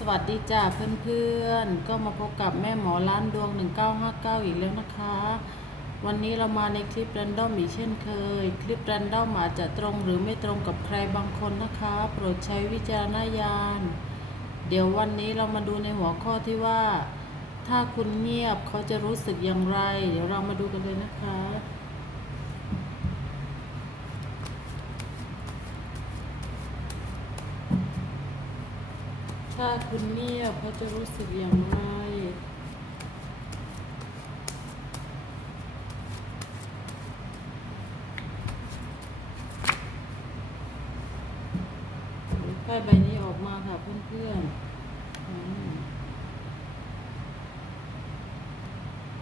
สวัสดีจ้าเพื่อนๆ ก็มาพบกับแม่หมอร้านดวง 1959 อีกแล้วนะคะ วันนี้เรามาในคลิป r รนดอมอีกเช่นเคย คลิป r รนดอมอาจจะตรงหรือไม่ตรงกับใครบางคนนะคะ โปรดใช้วิจารณญาณ เดี๋ยววันนี้เรามาดูในหัวข้อที่ว่า ถ้าคุณเงียบเขาจะรู้สึกอย่างไร เดี๋ยวเรามาดูกันเลยนะคะ ถ้าคุณเงียบเขาจะรู้สึกอย่างไรไพ่ใบนี้ออกมาค่ะเพื่อนๆ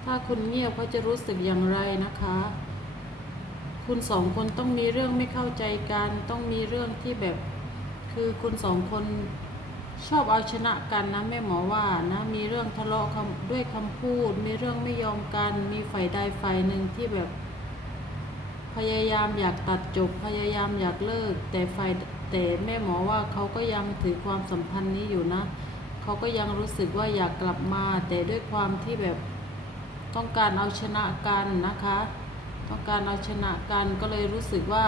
ถ้าคุณเงียบเขาจะรู้สึกอย่างไรนะคะ คุณสองคนต้องมีเรื่องไม่เข้าใจกัน ต้องมีเรื่องที่แบบ คือคุณสองคน ชอบเอาชนะกันนะแม่หมอว่านะมีเรื่องทะเลาะด้วยคำพูด มีเรื่องไม่ยอมกัน มีฝ่ายใดฝ่ายหนึ่งที่แบบ พยายามอยากตัดจบ พยายามอยากเลิก แต่ฝ่ายแต่แม่หมอว่าเขาก็ยังถือความสัมพันธ์นี้อยู่นะเขาก็ยังรู้สึกว่าอยากกลับมา แต่ด้วยความที่แบบต้องการเอาชนะกันนะคะ ต้องการเอาชนะกันก็เลยรู้สึกว่า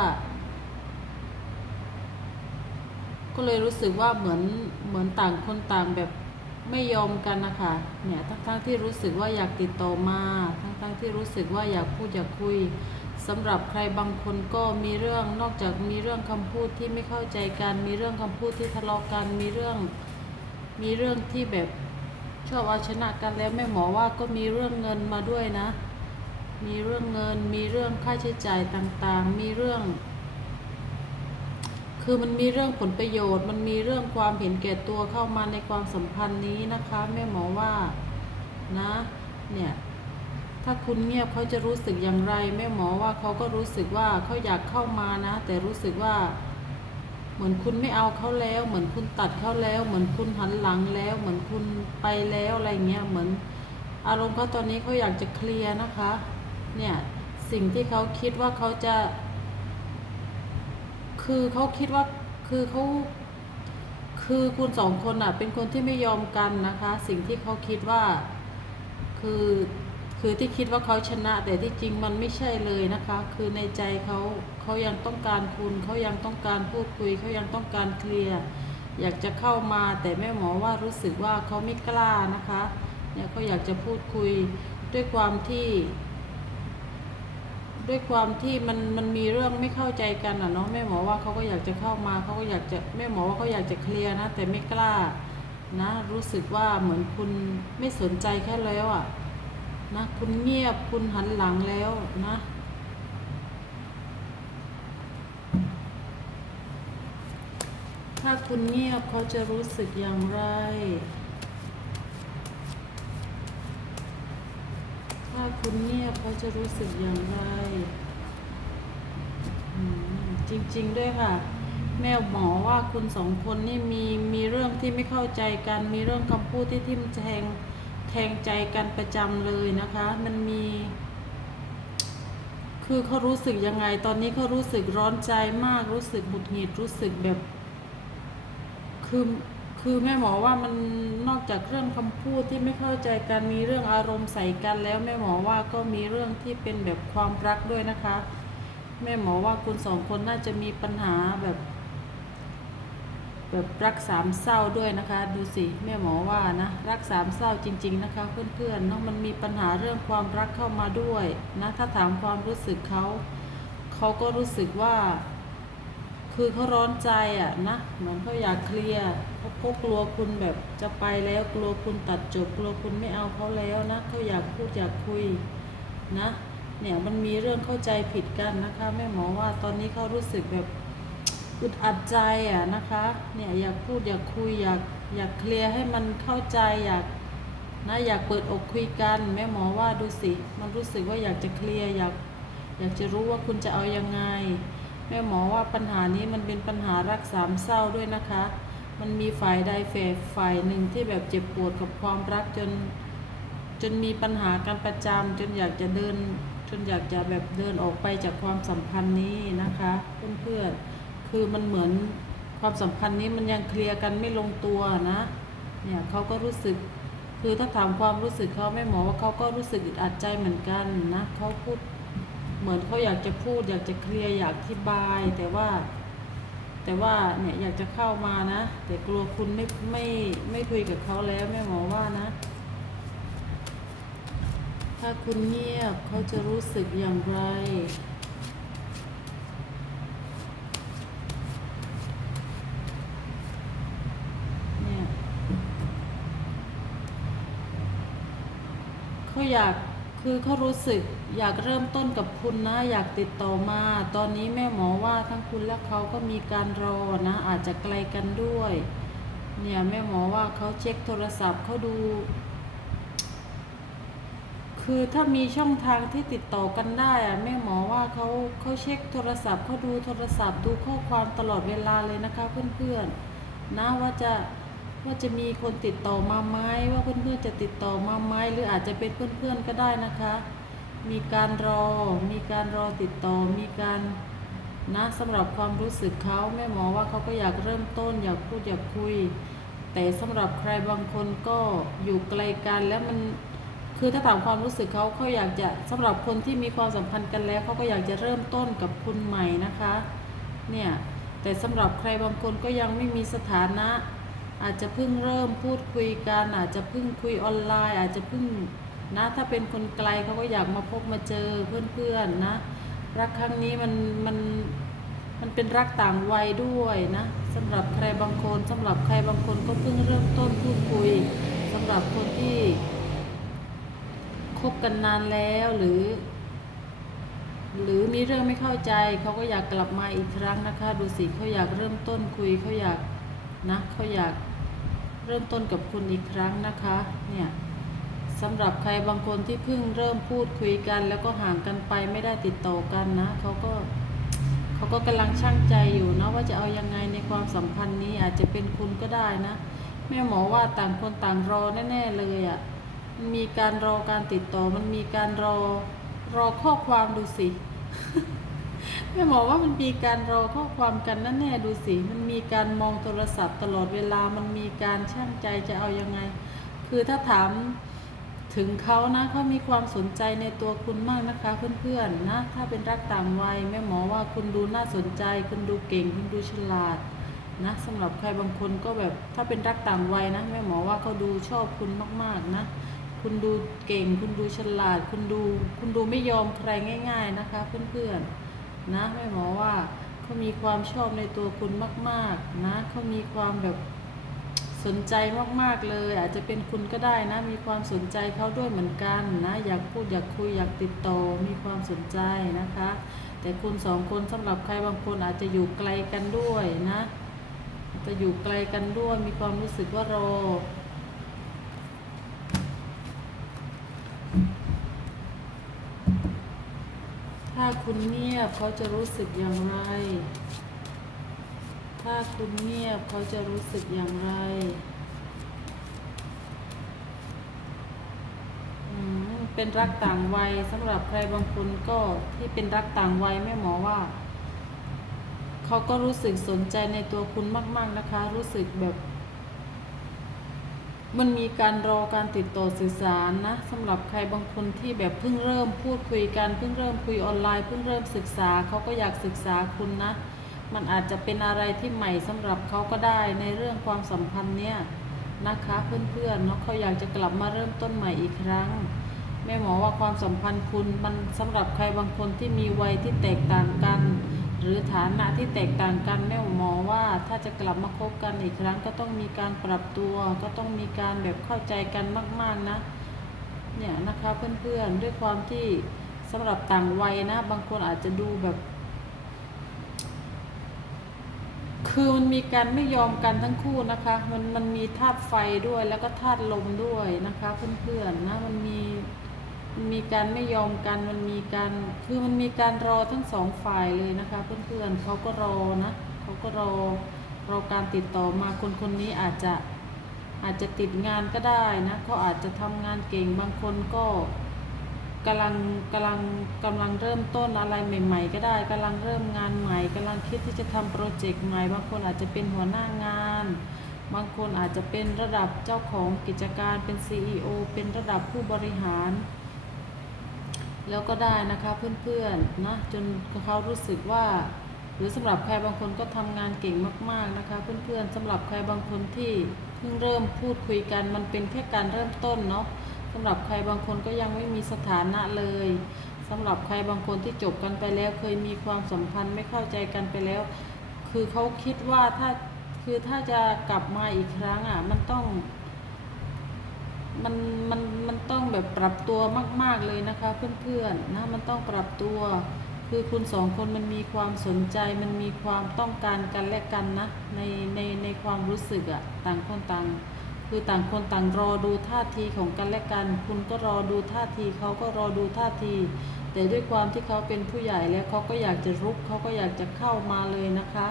ก็เลยรู้สึกว่าเหมือนเหมือนต่างคนต่างแบบไม่ยอมกันนะคะเนี่ยทั้งๆทที่รู้สึกว่าอยากติดต่อมา ทั้งๆทที่รู้สึกว่าอยากพูดอยากคุยสำหรับใครบางคนก็มีเรื่องนอกจากมีเรื่องคำพูดที่ไม่เข้าใจกัน มีเรื่องคำพูดที่ทะเลาะกัน มีเรื่อง มีเรื่องที่แบบชอบเอาชนะกันแล้วแม่หมอว่าก็มีเรื่องเงินมาด้วยนะ มีเรื่องเงิน มีเรื่องค่าใช้จ่ายต่างๆ มีเรื่อง คือมันมีเรื่องผลประโยชน์ มันมีเรื่องความเห็นแก่ตัวเข้ามาในความสัมพันธ์นี้นะคะแม่หมอว่านะเนี่ยถ้าคุณเงียบเขาจะรู้สึกอย่างไรแม่หมอว่าเขาก็รู้สึกว่าเขาอยากเข้ามานะ แต่รู้สึกว่า เหมือนคุณไม่เอาเขาแล้ว เหมือนคุณตัดเขาแล้ว เหมือนคุณหันหลังแล้ว เหมือนคุณไปแล้วอะไรเงี้ยเหมือน อารมณ์เขาตอนนี้เขาอยากจะเคลียร์นะคะ เนี่ยสิ่งที่เขาคิดว่าเขาจะ คือเขาคิดว่าคือเขาคือคุณสองคนอะ เป็นคนที่ไม่ยอมกันนะคะ สิ่งที่เขาคิดว่า คือคือที่คิดว่าเขาชนะ แต่ที่จริงมันไม่ใช่เลยนะคะ คือในใจเขาเขายังต้องการคุณเขายังต้องการพูดคุยเขายังต้องการเคลียร์อยากจะเข้ามาแต่แม่หมอว่ารู้สึกว่าเขาไม่กล้านะคะเนี่ยเขาอยากจะพูดคุยด้วยความที่ ด้วยความที่มันมันมีเรื่องไม่เข้าใจกันอะเนาะแม่หมอว่าเขาก็อยากจะเข้ามาเขาก็อยากจะแม่หมอว่าเขาอยากจะเคลียร์นะ แต่ไม่กล้านะรู้สึกว่าเหมือนคุณไม่สนใจแค่แล้วอะนะคุณเงียบคุณหันหลังแล้วนะถ้าคุณเงียบเขาจะรู้สึกอย่างไร ถ้าคุณเงียบเขาจะรู้สึกอย่างไร จริง ๆ ด้วยค่ะ แม่หมอว่าคุณสองคนนี่มีมีเรื่องที่ไม่เข้าใจกัน มีเรื่องคำพูดที่ทิ่มแทงแทงใจกันประจำเลยนะคะ มันมี คือเขารู้สึกยังไง ตอนนี้เขารู้สึกร้อนใจมาก รู้สึกหงุดหงิดรู้สึกแบบ คือ คือแม่หมอว่ามันนอกจากเรื่องคำพูดที่ไม่เข้าใจกันมีเรื่องอารมณ์ใส่กันแล้วแม่หมอว่าก็มีเรื่องที่เป็นแบบความรักด้วยนะคะ แม่หมอว่าคุณสองคนน่าจะมีปัญหาแบบ แบบรักสามเศร้าด้วยนะคะ ดูสิแม่หมอว่านะรักสามเศร้าจริง ๆ นะคะเพื่อนๆเนาะมันมีปัญหาเรื่องความรักเข้ามาด้วยนะถ้าถามความรู้สึกเขาเขาก็รู้สึกว่า คือเขาร้อนใจอะนะเหมือนเขาอยากเคลียร์เขาเขากลัวคุณแบบจะไปแล้วกลัวคุณตัดจบกลัวคุณไม่เอาเขาแล้วนะเขาอยากพูดอยากคุยนะเนี่ยมันมีเรื่องเข้าใจผิดกันนะคะแม่หมอว่าตอนนี้เขารู้สึกแบบอึดอัดใจอะนะคะเนี่ยอยากพูดอยากคุยอยากอยากเคลียร์ให้มันเข้าใจอยากนะอยากเปิดอกคุยกันแม่หมอว่าดูสิ มันรู้สึกว่าอยากจะเคลียร์อยากอยากจะรู้ว่าคุณจะเอายังไง แม่หมอว่าปัญหานี้มันเป็นปัญหารักสามเศร้าด้วยนะคะ มันมีฝ่ายใดฝ่ายฝ่ายหนึ่งที่แบบเจ็บปวดกับความรักจน จนมีปัญหาการประจำจนอยากจะเดิน จนอยากจะแบบเดินออกไปจากความสัมพันธ์นี้นะคะเพื่อนๆคือมันเหมือนความสัมพันธ์นี้มันยังเคลียร์กันไม่ลงตัวนะ เนี่ยเขาก็รู้สึกคือถ้าถามความรู้สึกเขาแม่หมอว่าเขาก็รู้สึกอึดอัดใจเหมือนกันนะเขาพูด เหมือนเขาอยากจะพูด อยากจะเคลียร์อยากอธิบาย แต่ว่า แต่ว่าเนี่ยอยากจะเข้ามานะ แต่กลัวคุณไม่ไม่ไม่คุยกับเขาแล้วแม่หมอว่านะ ถ้าคุณเงียบเขาจะรู้สึกอย่างไรเนี่ยเขาอยาก คือเขารู้สึกอยากเริ่มต้นกับคุณนะ อยากติดต่อมา ตอนนี้แม่หมอว่าทั้งคุณและเขาก็มีการรอนะ อาจจะไกลกันด้วย เนี่ยแม่หมอว่าเขาเช็คโทรศัพท์เขาดู คือถ้ามีช่องทางที่ติดต่อกันได้อะแม่หมอว่าเขาเขาเช็คโทรศัพท์เขาดูโทรศัพท์ดูข้อความตลอดเวลาเลยนะคะเพื่อนๆนะว่าจะ ว่าจะมีคนติดต่อมาไหมว่าเพื่อนๆจะติดต่อมาไหมหรืออาจจะเป็นเพื่อนๆก็ได้นะคะ มีการรอ มีการรอติดต่อ มีการนะสำหรับความรู้สึกเขาแม่หมอว่าเขาก็อยากเริ่มต้น อยากพูดอยากคุย แต่สำหรับใครบางคนก็อยู่ไกลกันแล้วมันคือถ้าถามความรู้สึกเขาเขาอยากจะสำหรับคนที่มีความสัมพันธ์กันแล้วเขาก็อยากจะเริ่มต้นกับคุณใหม่นะคะ เนี่ยแต่สำหรับใครบางคนก็ยังไม่มีสถานะ อาจจะเพิ่งเริ่มพูดคุยกัน อาจจะเพิ่งคุยออนไลน์ อาจจะเพิ่งนะถ้าเป็นคนไกลเขาก็อยากมาพบมาเจอเพื่อนๆนะ รักครั้งนี้มันมันมันเป็นรักต่างวัยด้วยนะสำหรับใครบางคนสำหรับใครบางคนก็เพิ่งเริ่มต้นพูดคุยสำหรับคนที่คบกันนานแล้วหรือ หรือมีเรื่องไม่เข้าใจเขาก็อยากกลับมาอีกครั้งนะคะ ดูสิเขาอยากเริ่มต้นคุยเขาอยากนะเขาอยาก เริ่มต้นกับคุณอีกครั้งนะคะ เนี่ยสำหรับใครบางคนที่เพิ่งเริ่มพูดคุยกัน แล้วก็ห่างกันไปไม่ได้ติดต่อกันนะเขาก็เขาก็กำลังช่างใจอยู่นะว่าจะเอายังไงในความสัมพันธ์นี้อาจจะเป็นคุณก็ได้นะแม่หมอว่าต่างคนต่างรอแน่ๆเลยอะ่ะมันมีการรอการติดต่อมันมีการรอรอข้อความดูสิ แม่หมอว่ามันมีการรอข้อความกันนั่นแน่ดูสิ มันมีการมองโทรศัพท์ตลอดเวลา มันมีการช่างใจจะเอายังไง คือถ้าถามถึงเขานะเขามีความสนใจในตัวคุณมากนะคะเพื่อนๆนะ ถ้าเป็นรักต่างวัยแม่หมอว่าคุณดูน่าสนใจ คุณดูเก่ง คุณดูฉลาดนะสำหรับใครบางคนก็แบบถ้าเป็นรักต่างวัยนะแม่หมอว่าเขาดูชอบคุณมากๆนะ คุณดูเก่ง คุณดูฉลาด คุณดู คุณดูไม่ยอมใครง่าย ๆนะคะ เพื่อนๆ นะแม่หมอว่าเขามีความชอบในตัวคุณมาก ๆ นะเขามีความแบบสนใจมากๆเลย อาจจะเป็นคุณก็ได้นะ มีความสนใจเขาด้วยเหมือนกันนะ อยากพูดอยากคุยอยากติดต่อมีความสนใจนะคะ แต่คุณสองคนสำหรับใครบางคนอาจจะอยู่ไกลกันด้วยนะจะอยู่ไกลกันด้วยมีความรู้สึกว่ารอ ถ้าคุณเงียบเขาจะรู้สึกอย่างไร ถ้าคุณเงียบเขาจะรู้สึกอย่างไรเป็นรักต่างวัยสำหรับใครบางคนก็ที่เป็นรักต่างวัยแม่หมอว่าเขาก็รู้สึกสนใจในตัวคุณมาก ๆนะคะ รู้สึกแบบ มันมีการรอการติดต่อสื่อสารนะสำหรับใครบางคนที่แบบเพิ่งเริ่มพูดคุยกันเพิ่งเริ่มคุยออนไลน์เพิ่งเริ่มศึกษาเขาก็อยากศึกษาคุณนะ มันอาจจะเป็นอะไรที่ใหม่สำหรับเขาก็ได้ในเรื่องความสัมพันธ์เนี่ยนะคะเพื่อนๆเนาะเขาอยากจะกลับมาเริ่มต้นใหม่อีกครั้งแม่หมอว่าความสัมพันธ์คุณมันสำหรับใครบางคนที่มีวัยที่แตกต่างกัน หรือฐานะที่แตกต่างกันแม่หมอว่าถ้าจะกลับมาคบกันอีกครั้งก็ต้องมีการปรับตัว ก็ต้องมีการแบบเข้าใจกันมาก ๆนะเนี่ยนะคะเพื่อนๆด้วยความที่สำหรับต่างวัยนะ บางคนอาจจะดูแบบ คือมันมีการไม่ยอมกันทั้งคู่นะคะ มันมันมีธาตุไฟด้วยแล้วก็ธาตุลมด้วยนะคะ เพื่อนๆนะมันมี มันมีการไม่ยอมกันมันมีการคือมันมีการรอทั้งสองฝ่ายเลยนะคะ เพื่อนๆเขาก็รอนะเขาก็รอรอการติดต่อมาคนคนนี้อาจจะอาจจะติดงานก็ได้นะเขาอาจจะทำงานเก่งบางคนก็กำลังกำลังกำลังเริ่มต้นอะไรใหม่ ๆ ก็ได้กำลังเริ่มงานใหม่กำลังคิดที่จะทำโปรเจกต์ใหม่บางคนอาจจะเป็นหัวหน้างาน บางคนอาจจะเป็นระดับเจ้าของกิจการเป็น CEO เป็นระดับผู้บริหาร แล้วก็ได้นะคะเพื่อนๆนะจนเขารู้สึกว่า หรือสำหรับใครบางคนก็ทำงานเก่งมากๆนะคะ เพื่อนๆสำหรับใครบางคนที่เพิ่งเริ่มพูดคุยกันมันเป็นแค่การเริ่มต้นเนาะสำหรับใครบางคนก็ยังไม่มีสถานะเลยสำหรับใครบางคนที่จบกันไปแล้ว เคยมีความสัมพันธ์ไม่เข้าใจกันไปแล้ว คือเขาคิดว่าถ้าคือถ้าจะกลับมาอีกครั้งอะมันต้อง มันมันมันต้องแบบปรับตัวมาก ๆเลยนะคะเพื่อนๆนะมันต้องปรับตัว คือคุณสองคนมันมีความสนใจ มันมีความต้องการกันและกันนะในในในความรู้สึกอะต่างคนต่างคือต่างคนต่างรอดูท่าทีของกันและกัน คุณก็รอดูท่าทีเขาก็รอดูท่าที แต่ด้วยความที่เขาเป็นผู้ใหญ่แล้วเขาก็อยากจะรุกเขาก็อยากจะเข้ามาเลยนะคะ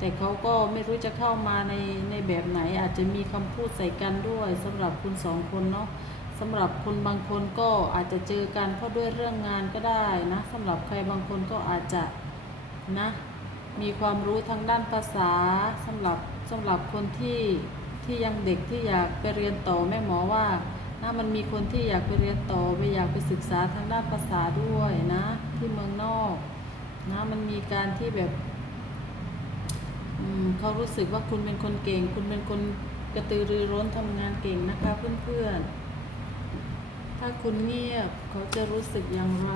แต่เขาก็ไม่รู้จะเข้ามาในในแบบไหน อาจจะมีคำพูดใส่กันด้วยสำหรับคุณสองคนเนาะสำหรับคนบางคนก็อาจจะเจอกันเพราะด้วยเรื่องงานก็ได้นะสำหรับใครบางคนก็อาจจะนะมีความรู้ทางด้านภาษาสำหรับสำหรับคนที่ที่ยังเด็กที่อยากไปเรียนต่อแม่หมอว่านะมันมีคนที่อยากไปเรียนต่อไปอยากไปศึกษาทางด้านภาษาด้วยนะ ที่เมืองนอกนะมันมีการที่แบบ เขารู้สึกว่าคุณเป็นคนเก่ง คุณเป็นคนกระตือรือร้นทำงานเก่งนะคะเพื่อนๆ ถ้าคุณเงียบเขาจะรู้สึกอย่างไร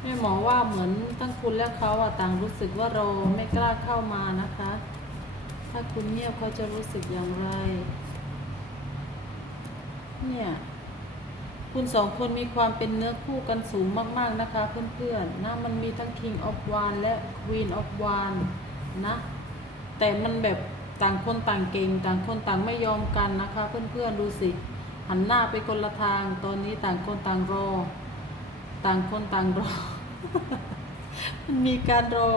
แม่หมอว่าเหมือนทั้งคุณและเขาอะต่างรู้สึกว่าเราไม่กล้าเข้ามานะคะ ถ้าคุณเงียบเขาจะรู้สึกอย่างไร เนี่ย คุณสองคนมีความเป็นเนื้อคู่กันสูงมาก ๆนะคะเพื่อนๆนะมันมีทั้ง King of w a n และ Queen of w a n นะ แต่มันแบบต่างคนต่างเก่ง ต่างคนต่างไม่ยอมกันนะคะ เพื่อนๆดูสิ หันหน้าไปคนละทางตอนนี้ต่างคนต่างรอ ต่างคนต่างรอ มันมีการรอ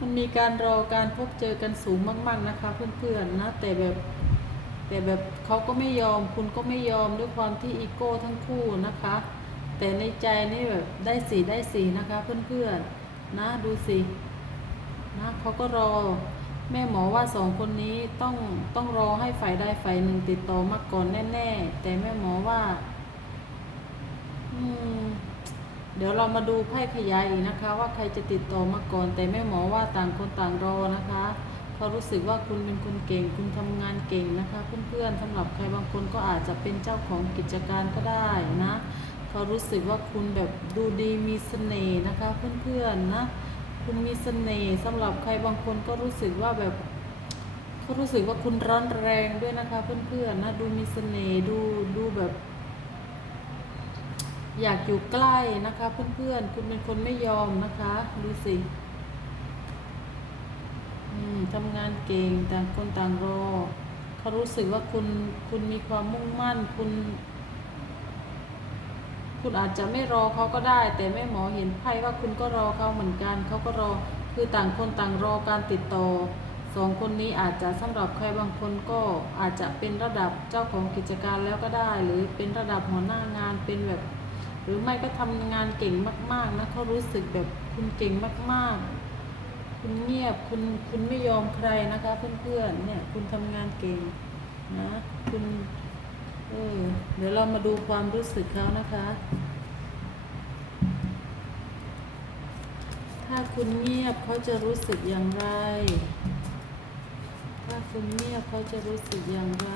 มันมีการรอการพบเจอกันสูงมาก ๆนะคะ เพื่อนๆนะ แต่แบบ แต่แบบเขาก็ไม่ยอมคุณก็ไม่ยอมด้วยความที่อีโก้ทั้งคู่นะคะ แต่ในใจนี่แบบได้สีได้สีนะคะเพื่อนๆนะดูสินะเขาก็รอแม่หมอว่าสองคนนี้ต้องต้องรอให้ฝ่ายใดฝ่ายหนึ่งติดต่อมาก่อนแน่ๆ แต่แม่หมอว่า อืม เดี๋ยวเรามาดูไพ่ขยายอีกนะคะ ว่าใครจะติดต่อมาก่อน แต่แม่หมอว่าต่างคนต่างรอนะคะ เขารู้สึกว่าคุณเป็นคนเก่ง คุณทำงานเก่งนะคะเพื่อนๆสำหรับใครบางคนก็อาจจะเป็นเจ้าของกิจการก็ได้นะเขารู้สึกว่าคุณแบบดูดีมีเสน่ห์นะคะเพื่อนๆนะ คุณมีเสน่ห์สำหรับใครบางคนก็รู้สึกว่าแบบเขารู้สึกว่าคุณร้อนแรงด้วยนะคะเพื่อนๆนะดูมีเสน่ห์ดูดูแบบอยากอยู่ใกล้นะคะเพื่อนๆ คุณเป็นคนไม่ยอมนะคะ ดูสิ ทำงานเก่งต่างคนต่างรอเขารู้สึกว่าคุณคุณมีความมุ่งมั่นคุณ คุณอาจจะไม่รอเขาก็ได้ แต่แม่หมอเห็นไพ่ว่าคุณก็รอเขาเหมือนกันเขาก็รอคือต่างคนต่างรอการติดต่อสองคนนี้อาจจะสำหรับใครบางคนก็อาจจะเป็นระดับเจ้าของกิจการแล้วก็ได้ หรือเป็นระดับหัวหน้างานเป็นแบบ หรือไม่ก็ทำงานเก่งมาก ๆนะเขารู้สึกแบบคุณเก่งมาก ๆ คุณเงียบคุณคุณไม่ยอมใครนะคะเพื่อนๆเนี่ยคุณทำงานเก่งนะคุณเออเดี๋ยวเรามาดูความรู้สึกเขานะคะ ถ้าคุณเงียบเขาจะรู้สึกอย่างไร ถ้าคุณเงียบเขาจะรู้สึกอย่างไร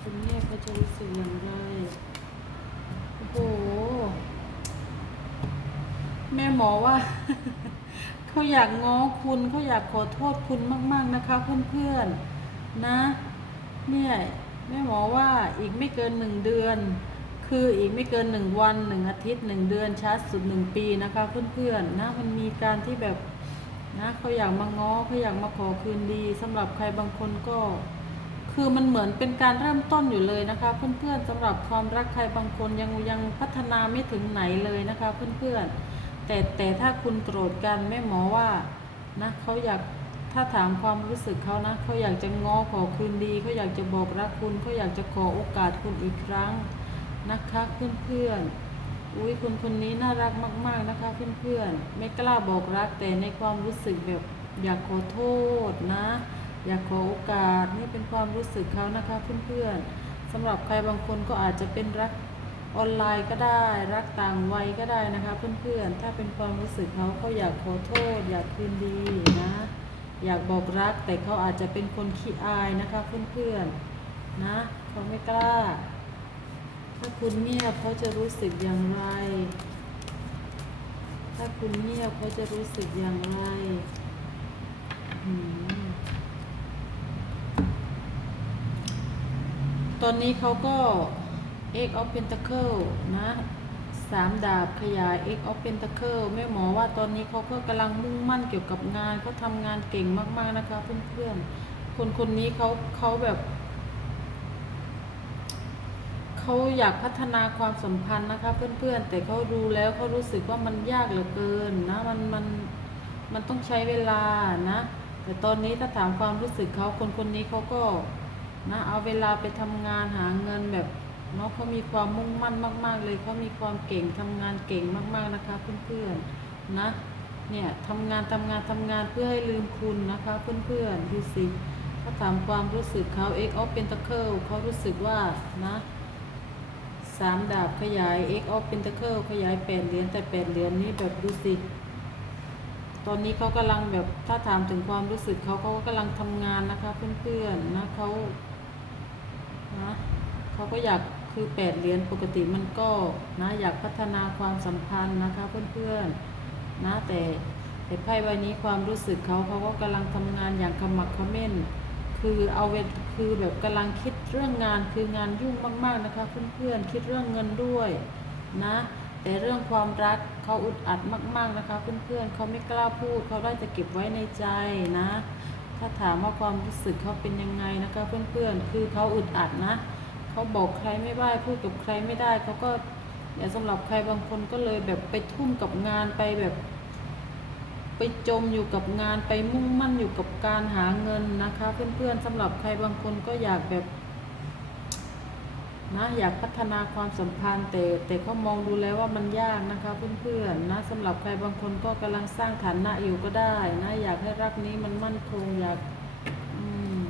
คุณเงียบเขาจะรู้สึกอย่างไร โอ้โห แม่หมอว่า เขาอยากง้อคุณเขาอยากขอโทษคุณมาก ๆนะคะเพื่อนๆนะ เนี่ยแม่หมอว่าอีกไม่เกินหนึ่งเดือน คืออีกไม่เกินหนึ่งวันหนึ่งอาทิตย์หนึ่งเดือนช้าสุดหนึ่งปีนะคะเพื่อนๆนะมันมีการที่แบบนะเขาอยากมาง้อเขาอยากมาขอคืนดีสำหรับใครบางคนก็ คือมันเหมือนเป็นการเริ่มต้นอยู่เลยนะคะ เพื่อนๆสำหรับความรักใครบางคนยังยังพัฒนาไม่ถึงไหนเลยนะคะ เพื่อนๆ แต่แต่ถ้าคุณโกรธกันแม่หมอว่านะเขาอยากถ้าถามความรู้สึกเขานะเขาอยากจะง้อขอคืนดีเขาอยากจะบอกรักคุณเขาอยากจะขอโอกาสคุณอีกครั้งนะคะเพื่อนๆอุ้ยคนคนนี้น่ารักมาก ๆนะคะเพื่อนๆไม่กล้าบอกรักแต่ในความรู้สึกแบบอยากขอโทษนะ อยากขอโอกาสนี่เป็นความรู้สึกเขานะคะเพื่อนๆสำหรับใครบางคนก็อาจจะเป็นรัก ออนไลน์ก็ได้ รักต่างวัยก็ได้นะคะ เพื่อนๆ ถ้าเป็นความรู้สึกเขาเขาอยากขอโทษ อยากคืนดีนะ อยากบอกรักแต่เขาอาจจะเป็นคนขี้อายนะคะเพื่อนๆนะเขาไม่กล้า ถ้าคุณเงียบเขาจะรู้สึกอย่างไร ถ้าคุณเงียบเขาจะรู้สึกอย่างไรตอนนี้เขาก็ X of Pentacle นะสามดาบขยาย X of Pentacle แม่หมอว่าตอนนี้เขาก็กำลังมุ่งมั่นเกี่ยวกับงานเขาทำงานเก่งมาก ๆ นะคะเพื่อนๆ คนคนนี้เขาเขาแบบเขาอยากพัฒนาความสัมพันธ์นะคะ เพื่อนๆ แต่เขาดูแล้วเขารู้สึกว่ามันยากเหลือเกินนะมันมันมันต้องใช้เวลานะ แต่ตอนนี้ถ้าถามความรู้สึกเขาคนคนนี้เขาก็นะเอาเวลาไปทำงานหาเงินแบบ เนาะเขามีความมุ่งมั่นมาก ๆ เลยเขามีความเก่งทำงานเก่งมาก ๆนะคะ เพื่อนๆนะเนี่ยทำงานทำงานทำงานเพื่อให้ลืมคุณนะคะ เพื่อนๆดูสิถ้าถามความรู้สึกเขา X of Pentacle เขารู้สึกว่านะสามดาบขยาย X of Pentacle ขยายแปดเหรียญแต่แปดเหรียญนี้แบบดูสิ ตอนนี้เขากำลังแบบถ้าถามถึงความรู้สึกเขาเขาก็กำลังทำงานนะคะ เพื่อนๆนะเขานะเขาก็อยาก คือแปดเหรียญปกติมันก็นะอยากพัฒนาความสัมพันธ์นะคะเพื่อนๆนะแต่แต่ไพ่ใบนี้ความรู้สึกเขาเขาก็กำลังทำงานอย่างขมักขม้น คือเอาเวทคือแบบกำลังคิดเรื่องงานคืองานยุ่งมากๆนะคะเพื่อนๆคิดเรื่องเงินด้วยนะแต่เรื่องความรักเขาอึดอัดมากๆนะคะเพื่อนๆเขาไม่กล้าพูดเขาได้จะเก็บไว้ในใจนะ ถ้าถามว่าความรู้สึกเขาเป็นยังไงนะคะเพื่อนๆคือเขาอึดอัดนะ เขาบอกใครไม่ได้พูดกับใครไม่ได้เขาก็อย่างสำหรับใครบางคนก็เลยแบบไปทุ่มกับงานไปแบบ ไปจมอยู่กับงานไปมุ่งมั่นอยู่กับการหาเงินนะคะ เพื่อนๆสำหรับใครบางคนก็อยากแบบนะอยากพัฒนาความสัมพันธ์แต่แต่เขามองดูแล้วว่ามันยากนะคะเพื่อนๆนะสำหรับใครบางคนก็กำลังสร้างฐานะอยู่ก็ได้นะอยากให้รักนี้มันมั่นคงอยากอม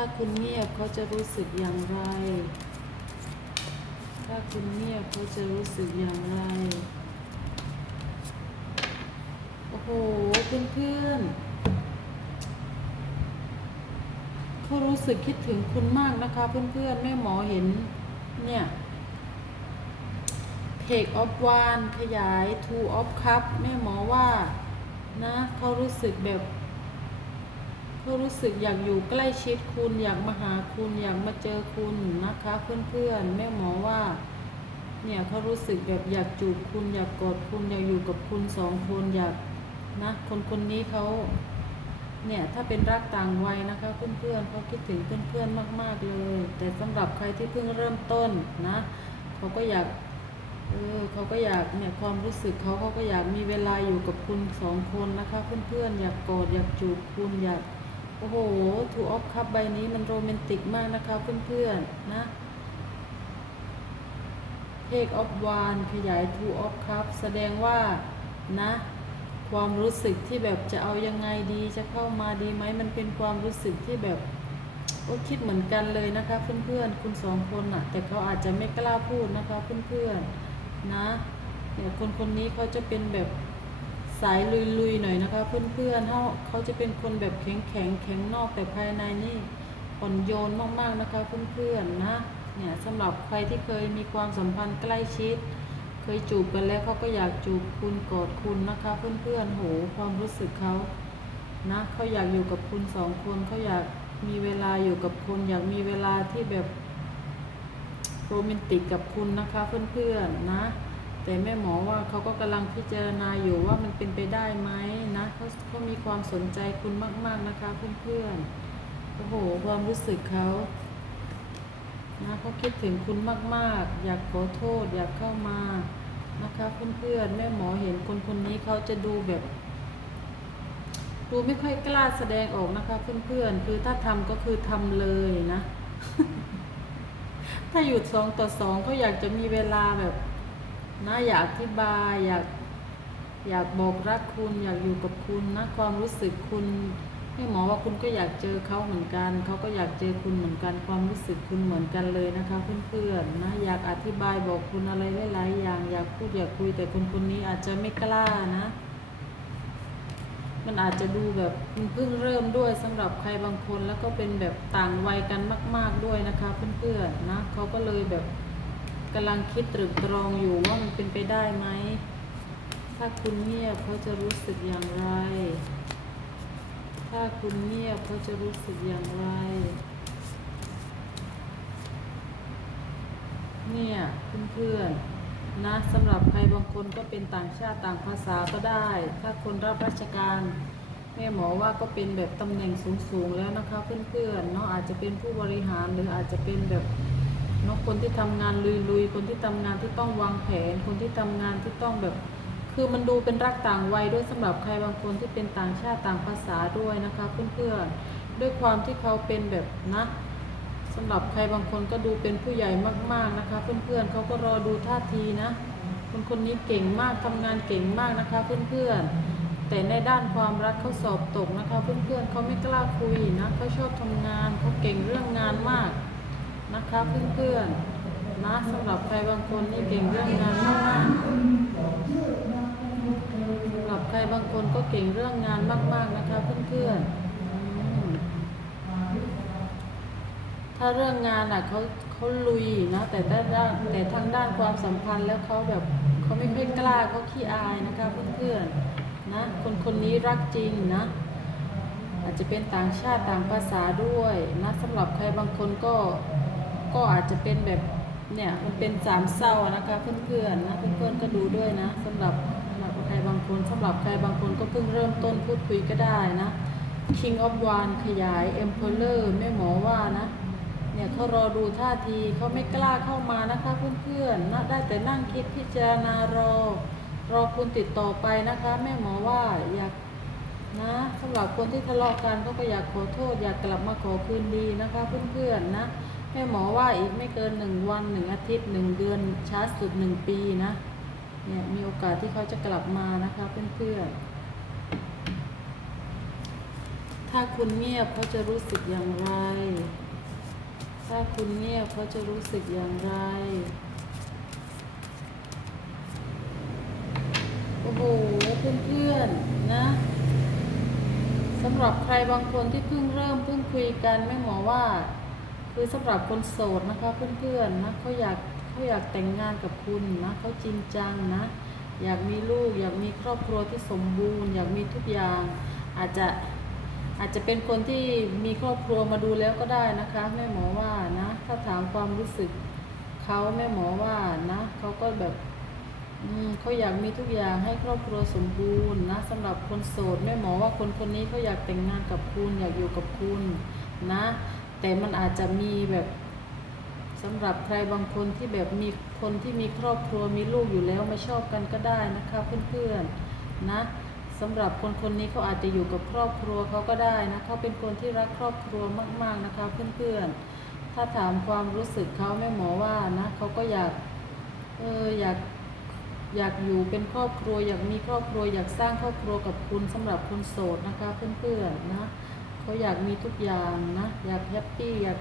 ถ้าคุณเงียบเขาจะรู้สึกอย่างไร ถ้าคุณเงียบเขาจะรู้สึกอย่างไร โอ้โห เพื่อนๆเขารู้สึกคิดถึงคุณมากนะคะ เพื่อนๆแม่หมอเห็น เนี่ย take of one ขยาย two of cup แม่หมอว่า นะเขารู้สึกแบบ เขารู้สึกอยากอยู่ใกล้ชิดคุณอยากมาหาคุณอยากมาเจอคุณนะคะเพื่อนๆแม่หมอว่า เนี่ยเขารู้สึกแบบอยากจูบคุณอยากกอดคุณอยากอยู่กับคุณสองคนอยากนะคนคนนี้เขาเนี่ยถ้าเป็นรักต่างวัยนะคะเพื่อนๆเขาคิดถึงเพื่อนๆมาก ๆเลย แต่สำหรับใครที่เพิ่งเริ่มต้นนะเขาก็อยากเออเขาก็อยากเนี่ยความรู้สึกเขาเขาก็อยากมีเวลาอยู่กับคุณสองคนนะคะ เพื่อนๆอยากกอดอยากจูบคุณอยาก โอ้โหถูออฟคัพใบนี้มันโรแมนติกมากนะคะเพื่อนๆนะ Take of One ขยาย Two of Cups แสดงว่านะ ความรู้สึกที่แบบจะเอายังไงดีจะเข้ามาดีไหมมันเป็นความรู้สึกที่แบบโอ้คิดเหมือนกันเลยนะคะเพื่อนๆคุณสองคนน่ะแต่เขาอาจจะไม่กล้าพูดนะคะเพื่อนๆนะเนี่ยคนคนนี้เขาจะเป็นแบบ สายลุยๆหน่อยนะคะ เพื่อนๆเขาเขาจะเป็นคนแบบแข็งแข็งแข็งนอกแต่ภายในนี่อ่อนโยนมากๆนะคะเพื่อนๆนะเนี่ยสำหรับใครที่เคยมีความสัมพันธ์ใกล้ชิด เคยจูบกันแล้วเขาก็อยากจูบคุณกอดคุณนะคะ เพื่อนๆโหความรู้สึกเขานะเขาอยากอยู่กับคุณสองคนเขาอยากมีเวลาอยู่กับคุณ อยากมีเวลาที่แบบโรแมนติกกับคุณนะคะ เพื่อนๆนะ แต่แม่หมอว่าเขาก็กำลังพิจารณาอยู่ว่ามันเป็นไปได้ไหมนะเขาเขามีความสนใจคุณมาก ๆนะคะเพื่อนๆโอ้โหความรู้สึกเขานะเขาคิดถึงคุณมากๆ อยากขอโทษ อยากเข้ามานะคะเพื่อนๆแม่หมอเห็นคนคนนี้เขาจะดูแบบ ดูไม่ค่อยกล้าแสดงออกนะคะเพื่อนๆคือถ้าทำก็คือทำเลยนะ ถ้าอยู่สองต่อสองเขาอยากจะมีเวลาแบบ นะอยากอธิบายอยากอยากบอกรักคุณอยากอยู่กับคุณนะความรู้สึกคุณ ให้หมอว่าคุณก็อยากเจอเขาเหมือนกัน เขาก็อยากเจอคุณเหมือนกัน ความรู้สึกคุณเหมือนกันเลยนะคะเพื่อนๆนะอยากอธิบายบอกคุณอะไรหลายๆอย่าง อยากพูดอยากคุยแต่คนคนนี้อาจจะไม่กล้านะ มันอาจจะดูแบบเพิ่งเริ่มด้วยสำหรับใครบางคน แล้วก็เป็นแบบต่างวัยกันมาก ๆด้วยนะคะเพื่อนๆนะเขาก็เลยแบบ กำลังคิดตรึกตรองอยู่ว่ามันเป็นไปได้ไหม ถ้าคุณเงียบเขาจะรู้สึกอย่างไร ถ้าคุณเงียบเขาจะรู้สึกอย่างไร เนี่ยเพื่อนๆนะสำหรับใครบางคนก็เป็นต่างชาติต่างภาษาก็ได้ ถ้าคนรับราชการแม่หมอว่าก็เป็นแบบตำแหน่งสูงๆแล้วนะคะเพื่อนๆเนาะอาจจะเป็นผู้บริหารหรืออาจจะเป็นแบบ เนาะคนที่ทำงานลุยๆ คนที่ทำงานที่ต้องวางแผน คนที่ทำงานที่ต้องแบบ คือมันดูเป็นรักต่างวัยด้วยสำหรับใครบางคนที่เป็นต่างชาติต่างภาษาด้วยนะคะเพื่อนๆด้วยความที่เขาเป็นแบบนะสำหรับใครบางคนก็ดูเป็นผู้ใหญ่มากๆนะคะเพื่อนๆเขาก็รอดูท่าทีนะคนคนนี้เก่งมากทำงานเก่งมากนะคะเพื่อนๆ แต่ในด้านความรักเขาสอบตกนะคะ เพื่อนๆเขาไม่กล้าคุยนะเขาชอบทำงานเขาเก่งเรื่องงานมาก นะคะเพื่อนๆนะสำหรับใครบางคนนี่เก่งเรื่องงานมากๆสำหรับใครบางคนก็เก่งเรื่องงานมาก ๆนะคะเพื่อนๆถ้าเรื่องงานอะเขาเขาลุยนะแต่ด้านด้านแต่ทางด้านความสัมพันธ์แล้วเขาแบบเขาไม่ค่อยกล้าเขาขี้อายนะคะเพื่อนๆนะคนคนนี้รักจริงนะอาจจะเป็นต่างชาติต่างภาษาด้วยนะสำหรับใครบางคนก็ ก็อาจจะเป็นแบบเนี่ยมันเป็นสามเศร้านะคะเพื่อนๆนะเพื่อนๆก็ดูด้วยนะสำหรับสำหรับใครบางคนสำหรับใครบางคนก็เพิ่งเริ่มต้นพูดคุยก็ได้นะ King of One ขยาย Emperor แม่หมอว่านะเนี่ยเขารอดูท่าทีเขาไม่กล้าเข้ามานะคะเพื่อนๆนะได้แต่นั่งคิดพิจารณารอ รอคุณติดต่อไปนะคะ แม่หมอว่าอยากนะสำหรับคนที่ทะเลาะกันก็อยากขอโทษ อยากกลับมาขอคืนดีนะคะเพื่อนๆนะ ม่หมอว่าอีกไม่เกินหนึ่งวันหนึ่งอาทิตย์หนึ่งเดือนช้าสุดหนึ่งปีนะเนี่ยมีโอกาสที่เขาจะกลับมานะคะเพื่อนๆ ถ้าคุณเงียบเขาจะรู้สึกอย่างไร ถ้าคุณเงียบเขาจะรู้สึกอย่างไร โอ้โหเพื่อนๆ นะสำหรับใครบางคนที่เพิ่งเริ่มเพิ่งคุยกันแม่หมอว่า คือสำหรับคนโสดนะคะเพื่อนๆนะเขาอยากเขาอยากแต่งงานกับคุณนะเขาจริงจังนะ อยากมีลูก อยากมีครอบครัวที่สมบูรณ์ อยากมีทุกอย่าง อาจจะอาจจะเป็นคนที่มีครอบครัวมาดูแล้วก็ได้นะคะแม่หมอว่านะถ้าถามความรู้สึกเขาแม่หมอว่านะเขาก็แบบอืมเขาอยากมีทุกอย่างให้ครอบครัวสมบูรณ์นะสำหรับคนโสดแม่หมอว่าคนคนนี้เขาอยากแต่งงานกับคุณ อยากอยู่กับคุณนะ แต่มันอาจจะมีแบบสำหรับใครบางคนที่แบบมีคนที่มีครอบครัวมีลูกอยู่แล้วไม่ชอบกันก็ได้นะคะเพื่อนๆนะสำหรับคนคนนี้เขาอาจจะอยู่กับครอบครัวเขาก็ได้นะเขาเป็นคนที่รักครอบครัวมาก ๆนะคะเพื่อนๆถ้าถามความรู้สึกเขาแม่หมอว่านะเขาก็อยากเอออยากอยากอยู่เป็นครอบครัว อยากมีครอบครัว อยากสร้างครอบครัวกับคุณสำหรับคนโสดนะคะเพื่อนๆนะ เขาอยากมีทุกอย่างนะ อยากแฮปปี้อยาก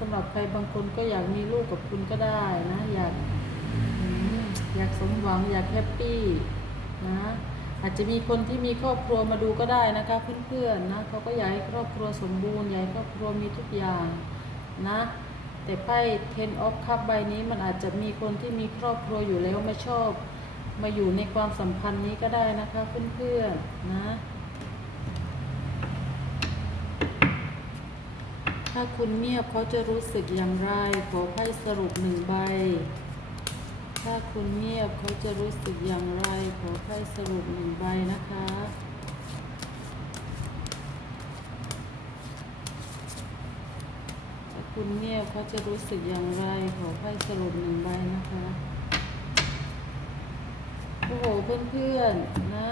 สำหรับใครบางคนก็อยากมีลูกกับคุณก็ได้นะ อยากอยากสมหวังอยากแฮปปี้นะอาจจะมีคนที่มีครอบครัวมาดูก็ได้นะคะเพื่อนๆนะเขาก็อยากให้ครอบครัวสมบูรณ์อยากให้ครอบครัวมีทุกอย่างนะ แต่ไพ่ Ten of Cup ใบนี้มันอาจจะมีคนที่มีครอบครัวอยู่แล้วไม่ชอบ มาอยู่ในความสัมพันธ์นี้ก็ได้นะคะเพื่อนๆนะ ถ้าคุณเงียบเขาจะรู้สึกอย่างไร ขอไพ่สรุปหนึ่งใบ ถ้าคุณเงียบเขาจะรู้สึกอย่างไร ขอไพ่สรุปหนึ่งใบนะคะถ้าคุณเงียบเขาจะรู้สึกอย่างไร ขอไพ่สรุปหนึ่งใบนะคะ โอ้โหเพื่อนๆนะ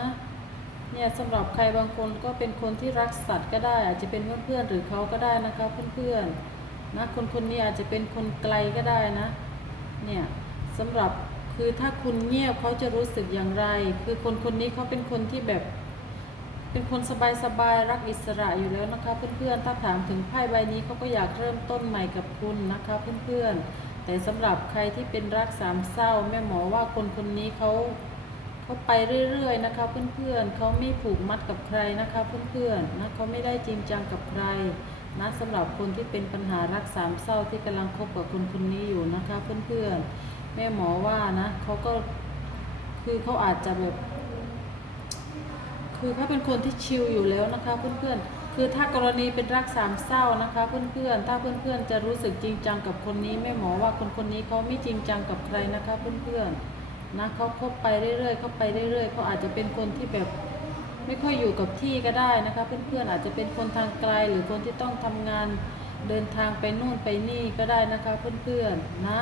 เนี่ยสำหรับใครบางคนก็เป็นคนที่รักสัตว์ก็ได้ อาจจะเป็นเพื่อนๆหรือเขาก็ได้นะคะเพื่อนๆนะคนคนนี้อาจจะเป็นคนไกลก็ได้นะเนี่ยสำหรับคือถ้าคุณเงียบเขาจะรู้สึกอย่างไร คือคนคนนี้เขาเป็นคนที่แบบ เป็นคนสบายๆรักอิสระอยู่แล้วนะคะ เพื่อนๆถ้าถามถึงไพ่ใบนี้เขาก็อยากเริ่มต้นใหม่กับคุณนะคะ เพื่อนๆแต่สำหรับใครที่เป็นรักสามเศร้าแม่หมอว่าคนคนนี้เขา เขาไปเรื่อย ๆ นะคะ เพื่อนๆเขาไม่ผูกมัดกับใครนะคะ เพื่อนๆนะเขาไม่ได้จริงจังกับใครนะสำหรับคนที่เป็นปัญหารักสามเศร้าที่กำลังคบกับคนคนนี้อยู่นะคะ เพื่อนๆแม่หมอว่านะเขาก็คือเขาอาจจะแบบคือเขาเป็นคนที่ชิลอยู่แล้วนะคะ เพื่อนๆ คือถ้ากรณีเป็นรักสามเศร้านะคะ เพื่อนๆ ถ้าเพื่อนๆ จะรู้สึกจริงจังกับคนนี้แม่หมอว่าคนคนนี้เขาไม่จริงจังกับใครนะคะ เพื่อนๆ นะเขาคบไปเรื่อยๆเขาไปเรื่อยๆเขาอาจจะเป็นคนที่แบบไม่ค่อยอยู่กับที่ก็ได้นะคะ เพื่อนๆอาจจะเป็นคนทางไกลหรือคนที่ต้องทำงานเดินทางไปนู่นไปนี่ก็ได้นะคะ เพื่อนๆนะ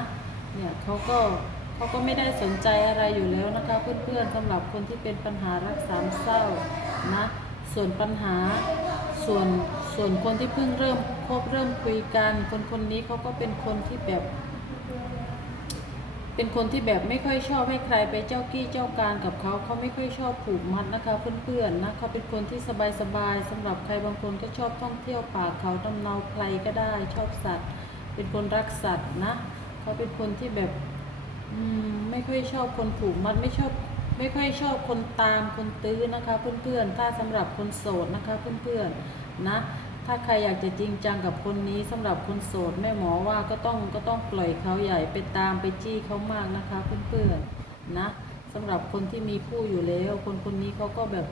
เนี่ยเขาก็เขาก็ไม่ได้สนใจอะไรอยู่แล้วนะคะ เพื่อนๆสำหรับคนที่เป็นปัญหารักสามเศร้านะส่วนปัญหาส่วนส่วนคนที่เพิ่งเริ่มคบเริ่มคุยกัน คนคนนี้เขาก็เป็นคนที่แบบ เป็นคนที่แบบไม่ค่อยชอบให้ใครไปเจ้ากี้เจ้าการกับเขาเขาไม่ค่อยชอบผูกมัดนะคะเพื่อนๆนะเขาเป็นคนที่สบายๆสำหรับใครบางคนก็ชอบท่องเที่ยวป่าเขาตำเนาไพรก็ได้ชอบสัตว์ เป็นคนรักสัตว์นะเขาเป็นคนที่แบบอืมไม่ค่อยชอบคนผูกมัดไม่ชอบไม่ค่อยชอบคนตามคนตื้อนะคะเพื่อนๆถ้าสำหรับคนโสดนะคะเพื่อนๆนะ ถ้าใครอยากจะจริงจังกับคนนี้สำหรับคนโสดแม่หมอว่าก็ต้องก็ต้องปล่อยเขาใหญ่ไปตามไปจี้เขามากนะคะเพื่อนๆนะสำหรับคนที่มีคู่อยู่แล้ว คนคนนี้เขาก็แบบ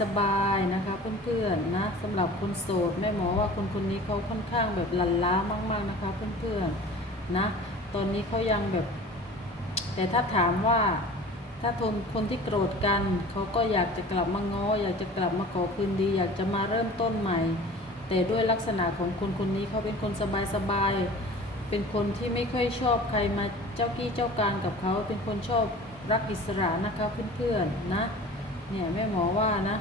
สบายๆนะคะเพื่อนๆนะสำหรับคนโสดแม่หมอว่าคนคนนี้เขาค่อนข้างแบบลันล้ามาก ๆนะคะเพื่อนๆนะ ตอนนี้เขายังแบบ แต่ถ้าถามว่า ถ้าทนคนที่โกรธกัน เขาก็อยากจะกลับมาง้อ อยากจะกลับมาขอคืนดี อยากจะมาเริ่มต้นใหม่ แต่ด้วยลักษณะของคนคนนี้เขาเป็นคนสบายสบายๆเป็นคนที่ไม่ค่อยชอบใครมาเจ้ากี้เจ้าการกับเขา เป็นคนชอบรักอิสระนะคะเพื่อนๆนะ เนี่ยแม่หมอว่านะ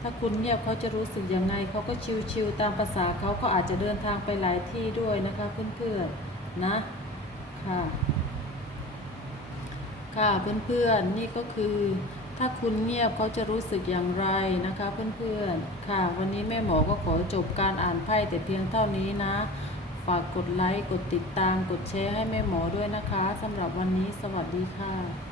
ถ้าคุณเงียบเขาจะรู้สึกยังไง เขาก็ชิวๆตามภาษาเขาก็อาจจะเดินทางไปหลายที่ด้วยนะคะเพื่อนๆนะ ค่ะ ค่ะเพื่อนๆนี่ก็คือ ถ้าคุณเงียบเขาจะรู้สึกอย่างไรนะคะเพื่อนๆค่ะ วันนี้แม่หมอก็ขอจบการอ่านไพ่แต่เพียงเท่านี้นะ ฝากกดไลค์กดติดตามกดแชร์ให้แม่หมอด้วยนะคะสำหรับวันนี้สวัสดีค่ะ